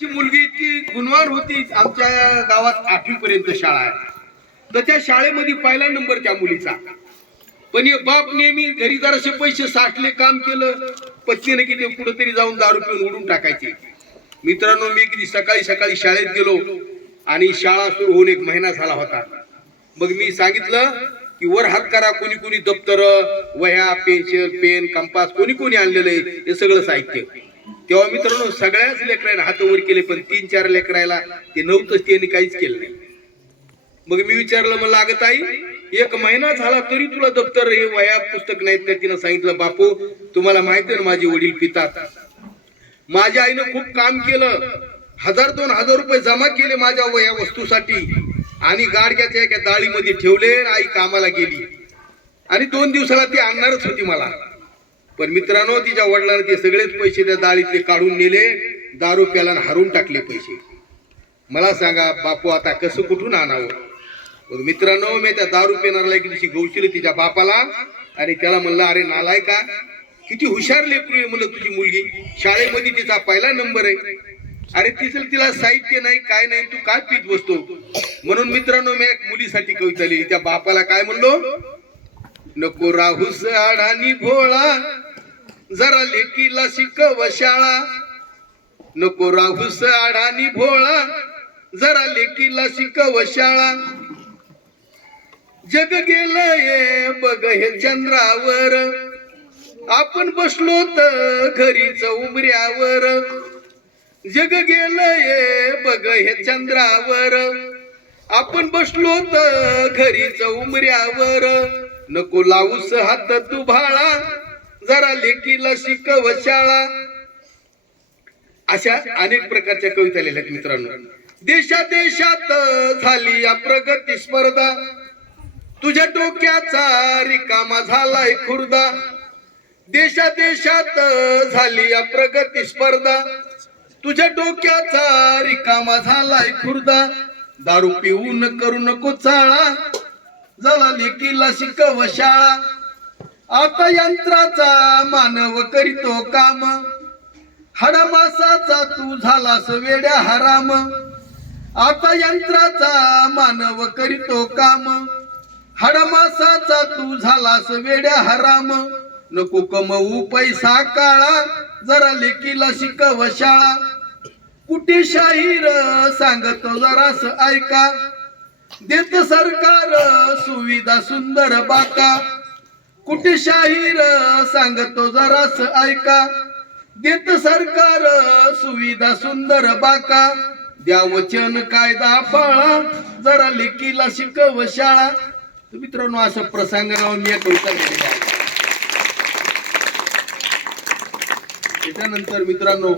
ची मुलगी इतकी गुणवान होती आमच्या गावात आठवी पर्यंत शाळा आहे. तर त्या शाळेमध्ये पहिला नंबर त्या मुलीचा. पण हे बाप नेहमी घरी जराशे पैसे साठले काम केलं पत्नीने किती कुठंतरी जाऊन दारू पिऊन उडून टाकायचे. मित्रांनो मी किती सकाळी सकाळी शाळेत गेलो आणि शाळा सुरू होऊन एक महिना झाला होता. मग मी सांगितलं की वर हात करा कोणी कोणी दप्तर वह्या पेन्सिल पेन कंपास कोणी कोणी आणलेलं आहे हे सगळं साहित्य. तेव्हा मित्रांनो सगळ्याच लेकरांना हात वर केले पण तीन चार लेकरायला ते नव्हतंच त्यांनी काहीच केलं नाही. मग मी विचारलं मग लागत आई एक महिना झाला तरी तुला दप्तर हे वया पुस्तक नाहीत का? तिनं सांगितलं बापू तुम्हाला माहिती आहे ना माझे वडील पितात. माझ्या आईनं खूप काम केलं. हजार दोन हजार रुपये जमा केले माझ्या वया वस्तूसाठी आणि गाडग्याच्या एका डाळीमध्ये ठेवले आणि आई कामाला गेली. आणि दोन दिवसाला ती आणणारच होती मला. पण मित्रांनो तिच्या वडिलांना ते सगळेच पैसे त्या दाळीतले काढून नेले दारू प्याला हारून हरून टाकले पैसे. मला सांगा बापू आता कसं कुठून आणावं? मित्रांनो मी त्या दारू पिणाऱ्याला एक दिवशी गौशील तिच्या बापाला आणि त्याला म्हणलं अरे नालाय का किती हुशार लेकरू आहे म्हणलं तुझी मुलगी. शाळेमध्ये तिचा पहिला नंबर आहे. अरे तिचं तिला साहित्य नाही काय नाही तू काय पीत बसतो? म्हणून मित्रांनो मी एक मुलीसाठी कविता लिहिली. त्या बापाला काय म्हणलो? नको राहूस अडाणी भोळा. जरा लेकीला शिकव शाळा. नको राहूस अडाणी भोळा. जरा लेकीला शिकव शाळा. जग गेलंय बघ हे चंद्रावर. आपण बसलो तर घरीच उमऱ्यावर. जग गेलंय बघ हे चंद्रावर. आपण बसलो तर घरीच उमऱ्यावर. नको लावूस हात तू भाळा जरा लेकीला शिकव शाळा. अशा अनेक प्रकारच्या कविता लिहिल्यात मित्रांनो. देशा देशात झाली या प्रगती स्पर्धा. तुझ्या डोक्याचा रिकामा झालाय खुर्दा. देशा देशात झाली या प्रगती स्पर्धा. तुझ्या डोक्याचा रिकामा झालाय खुर्दा. दारू पिऊन करू नको चाळा. झाला लेकीला शिकव शाळा आता यंत्राचा मानव करीतो काम. हडमासाचा तू झालास वेड्या हराम. आता यंत्राचा मानव करीतो काम. हडमासाचा तू झालास वेड्या हराम. नको कमवू पैसा काळा. जरा लेकीला शिकव शाळा कुठे शाहीर सांगतो जरास ऐका. देत सरकार सुविधा सुंदर बाका. कुठे शाहीर सांगतो जरास ऐका. देत सरकार सुविधा सुंदर बाका. द्या वचन कायदा पाळा. जरा लेकीला शिकव शाळा. मित्रांनो असं प्रसंगावर मी एक कविता त्याच्यानंतर मित्रांनो